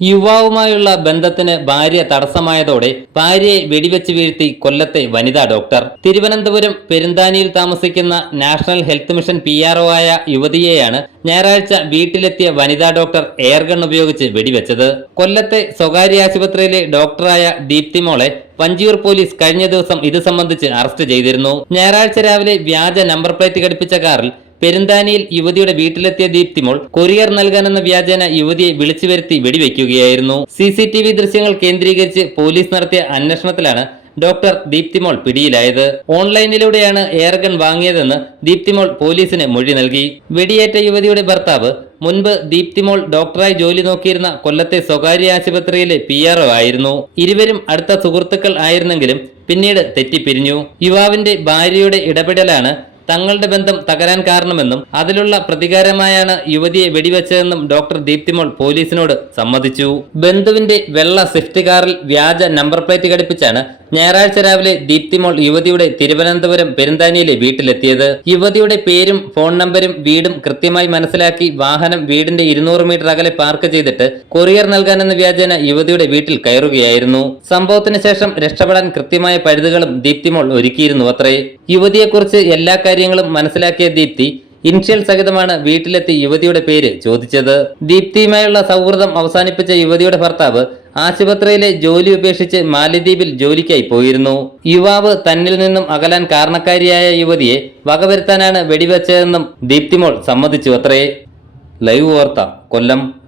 യുവാവുമായുള്ള ബന്ധത്തിന് ഭാര്യ തടസ്സമായതോടെ ഭാര്യയെ വെടിവെച്ച് വീഴ്ത്തി കൊല്ലത്തെ വനിതാ ഡോക്ടർ. തിരുവനന്തപുരം പെരുന്താനിയിൽ താമസിക്കുന്ന നാഷണൽ ഹെൽത്ത് മിഷൻ പി ആയ യുവതിയെയാണ് ഞായറാഴ്ച വീട്ടിലെത്തിയ വനിതാ ഡോക്ടർ എയർഗൺ ഉപയോഗിച്ച് വെടിവെച്ചത്. കൊല്ലത്തെ സ്വകാര്യ ആശുപത്രിയിലെ ഡോക്ടറായ ദീപ്തിമോളെ വഞ്ചിയൂർ പോലീസ് കഴിഞ്ഞ ദിവസം ഇത് സംബന്ധിച്ച് അറസ്റ്റ് ചെയ്തിരുന്നു. ഞായറാഴ്ച രാവിലെ വ്യാജ നമ്പർ പ്ലേറ്റ് ഘടിപ്പിച്ച കാറിൽ പെരുന്താനിയിൽ യുവതിയുടെ വീട്ടിലെത്തിയ ദീപ്തിമോൾ കൊറിയർ നൽകാനെന്ന വ്യാജേന യുവതിയെ വിളിച്ചു വരുത്തി വെടിവെക്കുകയായിരുന്നു. സി സി ടി വി ദൃശ്യങ്ങൾ കേന്ദ്രീകരിച്ച് പോലീസ് നടത്തിയ അന്വേഷണത്തിലാണ് ഡോക്ടർ ദീപ്തിമോൾ പിടിയിലായത്. ഓൺലൈനിലൂടെയാണ് എയർഗൺ വാങ്ങിയതെന്ന് ദീപ്തിമോൾ പോലീസിന് മൊഴി നൽകി. വെടിയേറ്റ യുവതിയുടെ ഭർത്താവ് മുൻപ് ദീപ്തിമോൾ ഡോക്ടറായി ജോലി നോക്കിയിരുന്ന കൊല്ലത്തെ സ്വകാര്യ ആശുപത്രിയിലെ പി ആയിരുന്നു. ഇരുവരും അടുത്ത സുഹൃത്തുക്കൾ ആയിരുന്നെങ്കിലും പിന്നീട് തെറ്റിപ്പിരിഞ്ഞു. യുവാവിന്റെ ഭാര്യയുടെ ഇടപെടലാണ് തങ്ങളുടെ ബന്ധം തകരാൻ കാരണമെന്നും അതിലുള്ള പ്രതികാരമായാണ് യുവതിയെ വെടിവെച്ചതെന്നും ഡോക്ടർ ദീപ്തിമോൾ പോലീസിനോട് സമ്മതിച്ചു. ബന്ധുവിന്റെ വെള്ള സ്വിഫ്റ്റ് കാറിൽ വ്യാജ നമ്പർ പ്ലേറ്റ് ഘടിപ്പിച്ചാണ് ഞായറാഴ്ച രാവിലെ ദീപ്തിമോൾ യുവതിയുടെ തിരുവനന്തപുരം പെരുന്താനിയിലെ വീട്ടിലെത്തിയത്. യുവതിയുടെ പേരും ഫോൺ നമ്പരും വീടും കൃത്യമായി മനസ്സിലാക്കി വാഹനം വീടിന്റെ ഇരുന്നൂറ് മീറ്റർ അകലെ പാർക്ക് ചെയ്തിട്ട് കൊറിയർ നൽകാനെന്ന വ്യാജേന യുവതിയുടെ വീട്ടിൽ കയറുകയായിരുന്നു. സംഭവത്തിന് ശേഷം രക്ഷപ്പെടാൻ കൃത്യമായ പഴുതുകളും ദീപ്തിമോൾ ഒരുക്കിയിരുന്നു അത്രേ. യുവതിയെക്കുറിച്ച് എല്ലാ കാര്യങ്ങളും മനസ്സിലാക്കിയ ദീപ്തി ഇൻഷ്യൽ സഹിതമാണ് വീട്ടിലെത്തി യുവതിയുടെ പേര് ചോദിച്ചത്. ദീപ്തിയുമായുള്ള സൗഹൃദം അവസാനിപ്പിച്ച യുവതിയുടെ ഭർത്താവ് ആശുപത്രിയിലെ ജോലി ഉപേക്ഷിച്ച് മാലിദ്വീപിൽ ജോലിക്കായി പോയിരുന്നു. യുവാവ് തന്നിൽ നിന്നും അകലാൻ കാരണക്കാരിയായ യുവതിയെ വകവരുത്താനാണ് വെടിവെച്ചതെന്നും ദീപ്തിമോൾ സമ്മതിച്ചു അത്രേ ലൈവ് വാർത്ത കൊല്ലം.